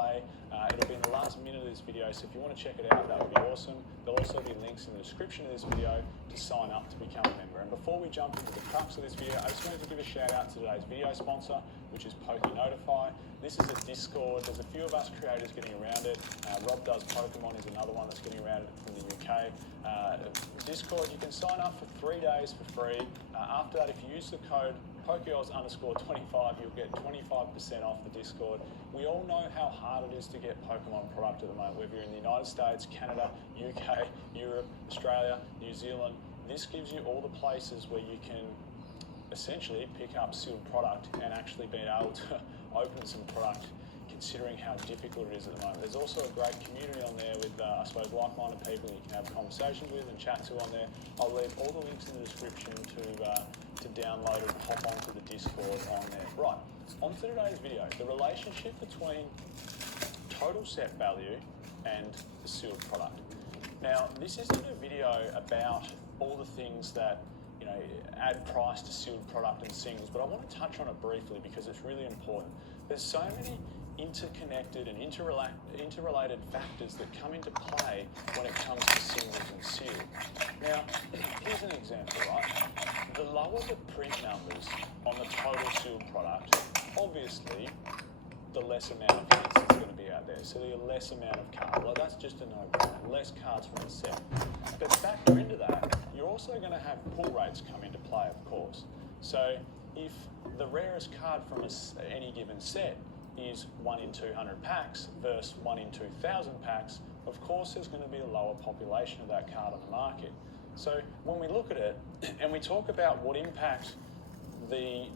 away. It'll be in the last minute of this video, so if you want to check it out, that would be awesome. There'll also be links in the description of this video to sign up to become a member. And before we jump into the crux of this video, I just wanted to give a shout out to today's video sponsor, which is Notify. This is a Discord. There's a few of us creators getting around it. Rob Does Pokemon is another one that's getting around it from the UK. Discord, you can sign up for 3 days for free. After that, if you use the code Pokeos_25, you'll get 25% off the Discord. We all know how hard it is to get Pokemon product at the moment, whether you're in the United States, Canada, UK, Europe, Australia, New Zealand. This gives you all the places where you can essentially pick up sealed product and actually being able to open some product, considering how difficult it is at the moment. There's also a great community on there with, I suppose, like-minded people you can have conversations with and chat to on there. I'll leave all the links in the description to download and hop onto the Discord on there. Right, on to today's video, the relationship between total set value and the sealed product. Now, this isn't a video about all the things that add price to sealed product and singles, but I want to touch on it briefly because it's really important. There's so many interconnected and interrelated factors that come into play when it comes to singles and sealed. Now, here's an example, right? The lower the print numbers on the total sealed product, obviously, the less amount of hits is going to be out there. So the less amount of cards. Well, that's just a no-brainer. Less cards from the set. But factor into that, you're also going to have pull rates come into play, of course. So if the rarest card from any given set is 1 in 200 packs versus 1 in 2,000 packs, of course there's going to be a lower population of that card on the market. So when we look at it and we talk about what impact the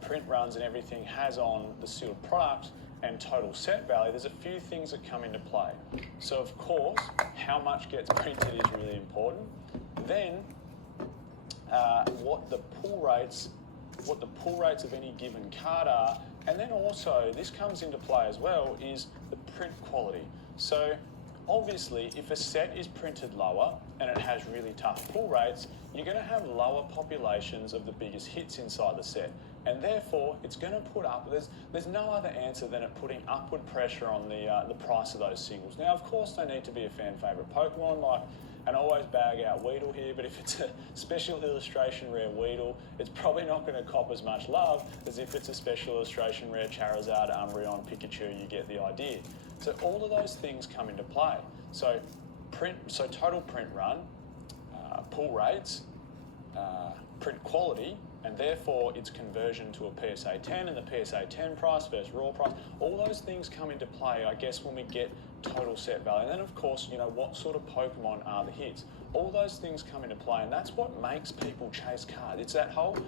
print runs and everything has on the sealed product and total set value, there's a few things that come into play. So of course, how much gets printed is really important. Then what the pull rates of any given card are, and then also this comes into play as well is the print quality. So obviously, if a set is printed lower and it has really tough pull rates, you're going to have lower populations of the biggest hits inside the set. And therefore, it's going to put up, there's no other answer than it putting upward pressure on the price of those singles. Now, of course, they need to be a fan favourite Pokemon, and I always bag out Weedle here, but if it's a special illustration rare Weedle, it's probably not going to cop as much love as if it's a special illustration rare Charizard, Umbreon, Pikachu. You get the idea. So all of those things come into play. So total print run, pull rates, print quality, and therefore its conversion to a PSA 10 and the PSA 10 price versus raw price. All those things come into play, I guess, when we get total set value. And then, of course, what sort of Pokemon are the hits? All those things come into play, and that's what makes people chase cards. It's that whole,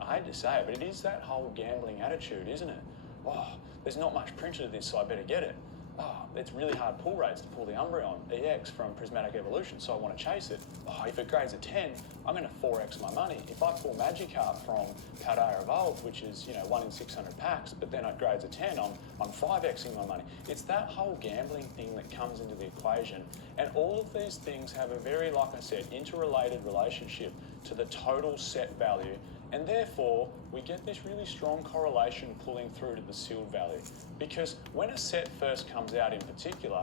I hate to say it, but it is that whole gambling attitude, isn't it? Oh, there's not much printed of this, so I better get it. Oh, it's really hard pull rates to pull the Umbreon EX from Prismatic Evolution, so I want to chase it. Oh, if it grades a 10, I'm going to 4x my money. If I pull Magikarp from Paldea Evolved, which is 1 in 600 packs, but then it grades a 10, I'm 5xing my money. It's that whole gambling thing that comes into the equation, and all of these things have a very, like I said, interrelated relationship to the total set value. And therefore, we get this really strong correlation pulling through to the sealed value. Because when a set first comes out in particular,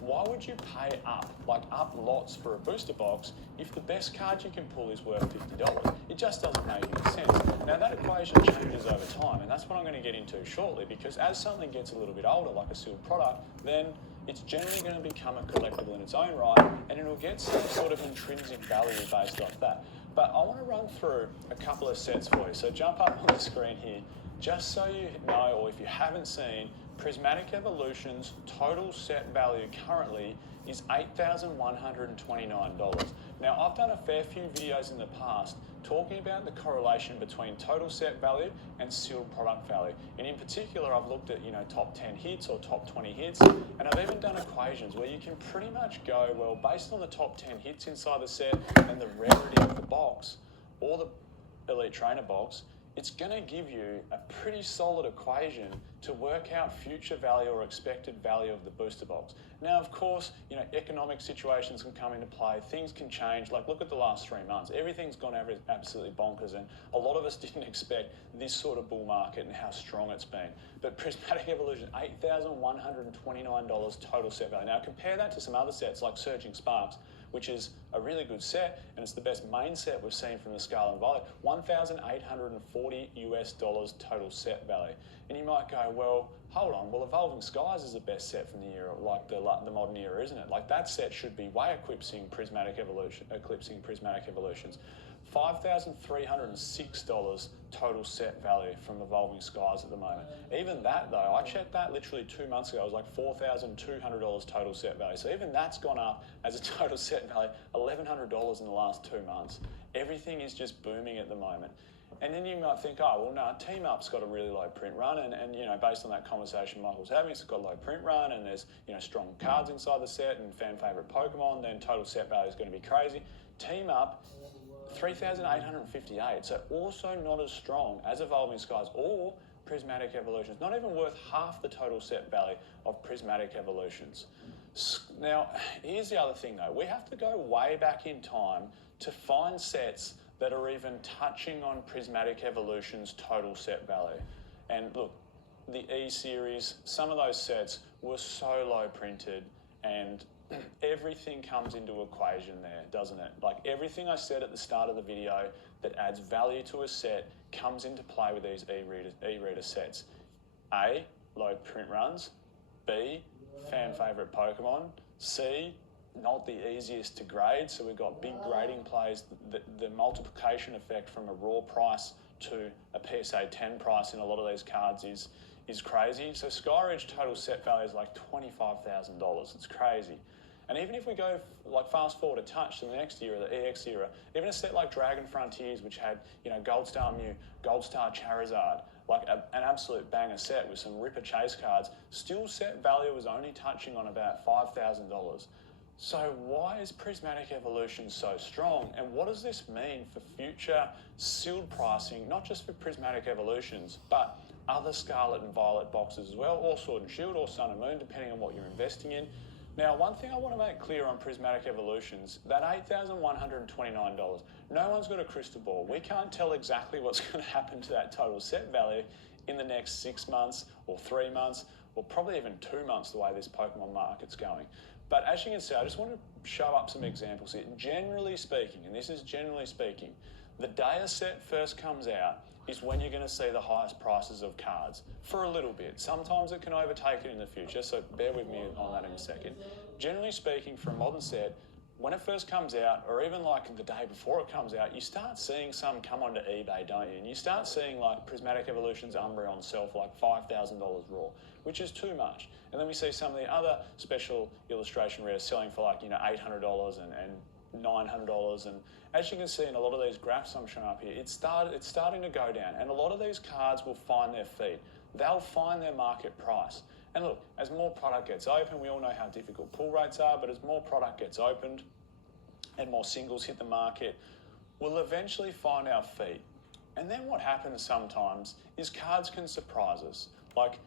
why would you pay up lots for a booster box if the best card you can pull is worth $50? It just doesn't make any sense. Now that equation changes over time, and that's what I'm going to get into shortly, because as something gets a little bit older, like a sealed product, then it's generally going to become a collectible in its own right, and it'll get some sort of intrinsic value based off that. But I want to run through a couple of sets for you. So jump up on the screen here, just so you know, or if you haven't seen, Prismatic Evolution's total set value currently is $8,129. Now, I've done a fair few videos in the past talking about the correlation between total set value and sealed product value. And in particular, I've looked at, top 10 hits or top 20 hits, and I've even done equations where you can pretty much go, well, based on the top 10 hits inside the set and the rarity of the box or the Elite Trainer box, it's going to give you a pretty solid equation to work out future value or expected value of the booster box. Now, of course, economic situations can come into play. Things can change. Like, look at the last 3 months. Everything's gone absolutely bonkers, and a lot of us didn't expect this sort of bull market and how strong it's been. But Prismatic Evolution, $8,129 total set value. Now, compare that to some other sets like Surging Sparks, which is a really good set, and it's the best main set we've seen from the Scale and Violet, $1,840 US total set value. And you might go, well, hold on, well, Evolving Skies is the best set from the era, like the modern era, isn't it? Like, that set should be way eclipsing Prismatic Evolutions. $5,306 total set value from Evolving Skies at the moment. Even that, though, I checked that literally 2 months ago. It was like $4,200 total set value. So even that's gone up as a total set value, $1,100 in the last 2 months. Everything is just booming at the moment. And then you might think, oh, well, no, Team Up's got a really low print run, and based on that conversation Michael's having, it's got a low print run, and there's, strong cards inside the set and fan favourite Pokemon, then total set value is going to be crazy. Team Up, 3,858, so also not as strong as Evolving Skies or Prismatic Evolutions, not even worth half the total set value of Prismatic Evolutions. Now, here's the other thing, though. We have to go way back in time to find sets that are even touching on Prismatic Evolution's total set value. And look, the E-Series, some of those sets were so low printed, and everything comes into equation there, doesn't it? Like, everything I said at the start of the video that adds value to a set comes into play with these e-reader sets. A, low print runs. B, fan favourite Pokemon. C, not the easiest to grade, so we've got big grading plays. The multiplication effect from a raw price to a PSA 10 price in a lot of these cards is crazy. So Skyridge total set value is like $25,000. It's crazy. And even if we go fast forward a touch to the next era, the EX era, even a set like Dragon Frontiers, which had Gold Star Mew, Gold Star Charizard, like an absolute banger set with some ripper chase cards, still set value was only touching on about $5,000. So why is Prismatic Evolution so strong, and what does this mean for future sealed pricing, not just for Prismatic Evolutions, but other Scarlet and Violet boxes as well, or Sword and Shield, or Sun and Moon, depending on what you're investing in? Now, one thing I want to make clear on Prismatic Evolutions, that $8,129, no one's got a crystal ball. We can't tell exactly what's going to happen to that total set value in the next 6 months or 3 months, or probably even 2 months, the way this Pokemon market's going. But as you can see, I just want to show up some examples here. Generally speaking, and this is generally speaking, the day a set first comes out is when you're going to see the highest prices of cards for a little bit. Sometimes it can overtake it in the future, so bear with me on that in a second. Generally speaking, for a modern set, when it first comes out, or even like the day before it comes out, you start seeing some come onto eBay, don't you? And you start seeing like Prismatic Evolution's Umbreon sell for like $5,000 raw, which is too much. And then we see some of the other special illustration rares selling for like, $800 and $900, and as you can see in a lot of these graphs I'm showing up here, it's starting to go down, and a lot of these cards will find their feet. They'll find their market price. And look, as more product gets open, we all know how difficult pull rates are, but as more product gets opened and more singles hit the market, we'll eventually find our feet. And then what happens sometimes is cards can surprise us. Like,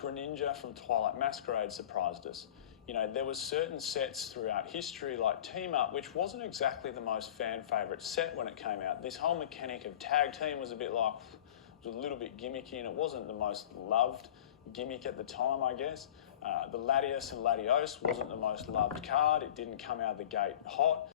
Greninja from Twilight Masquerade surprised us. There was certain sets throughout history, like Team Up, which wasn't exactly the most fan favourite set when it came out. This whole mechanic of tag team was a little bit gimmicky, and it wasn't the most loved gimmick at the time, I guess. The Latios and Latios wasn't the most loved card. It didn't come out of the gate hot.